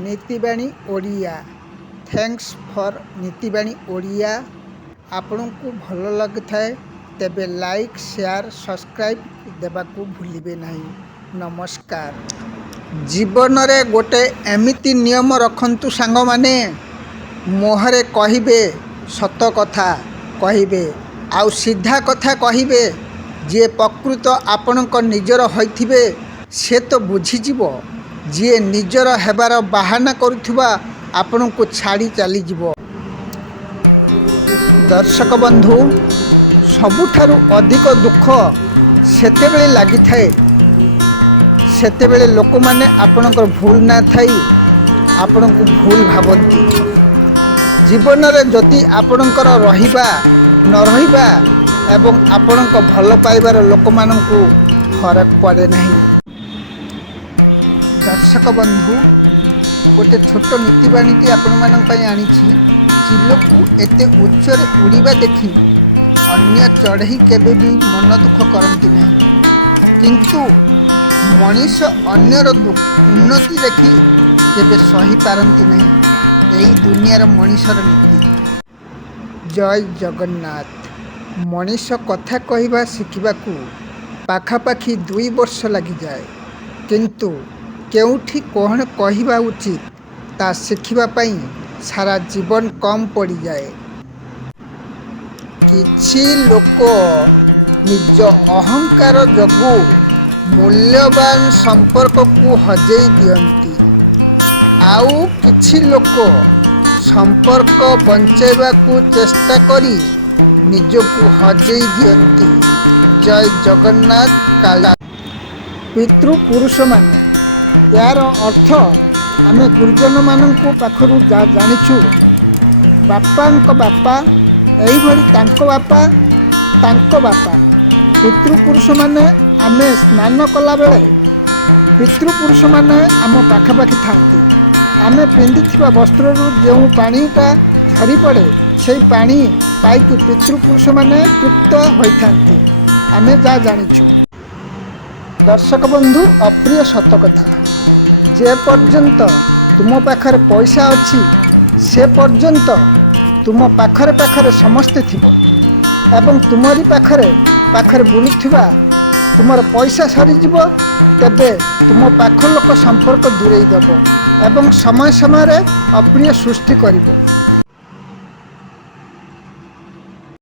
नीतिबाणी Odia. Thanks for Nitibani Odia. आपनको भल लगी थाए तेबे लाइक शेयर सब्सक्राइब देबाकू भूलिबे नहीं। नमस्कार। जीवन रे गोटे एमिति नियम रखंतु सांग माने, मुहरे कहिबे सत कथा कहिबे आउ सीधा कथा कहिबे। जे प्रकृत आपणक निजर होइथिबे से तो बुझीजिव, जी निजर हेबार बाहाना करुथिबा आपणको छाड़ी चली जीवो। दर्शक बंधु, सबुठारु अधिक दुख सेतेबेले लागि थाए सेतेबेले लोक माने आपणकर भूल ना थाई आपणको भूल भावंती। जीवन रे जदि आपणकर रहिबा न रहिबा एवं आपणक भल पाइबार लोक माननकु फरक पड़े नहीं। दर्शक बंधु, गोटे छोट नीतिबाणी आपण मानक आनिछि। चिलको एते उच्चरे उड़ीबा देखि अन्य चढ़ई केबे भी मन दुख करती नहीं, किंतु मनीष अन्यर उन्नति देखि केबे सही पारती नहीं। यही दुनियार मनीषर नीति। जय जगन्नाथ। मनीष कथा कहवा शिखिबाकू पाखापाखि 2 वर्ष लगी जाए, किंतु केउठी कौन कहवा उचित ता शिखिबा पई सारा जीवन कम पड़ जाए। किछि लोक निज अहंकार जगु मूल्यवान संपर्क को हजेई दियंती, आउ किछि लोक संपर्क बंचाइबा को चेष्टा करी निजको हजेई दियंती। जय जगन्नाथ। काला पितृपुरुष माने यार अर्थ आमे गुरुजन माननकु पाखरु जानिछु। बापांक बापा एई भरी तांको बापा तांको बापा। पितृपुरुष माने आमे स्नान कला बेले पितृपुरुष माने आम पाखापाखि थांती। आमे पिंधिथिबा वस्त्ररु जेउ पानीटा झरी पड़े से पानी पाइकी पितृपुरुष माने तृप्त होइथांती। आमे जा जानिछु। दर्शक बंधु, अप्रिय सत कथा, जे पर्यंत तुम पाखरे पैसा अच्छी से पर्यंत तुम पाखरे पाखरे समस्ते थिबो एवं तुमरी पाखरे बुलुथिबा तुमर पैसा सरीजिवो, तेबे तुम पाख लोक संपर्क दूरेई देबो एवं समय समय अप्रिय सृष्टि करिवो।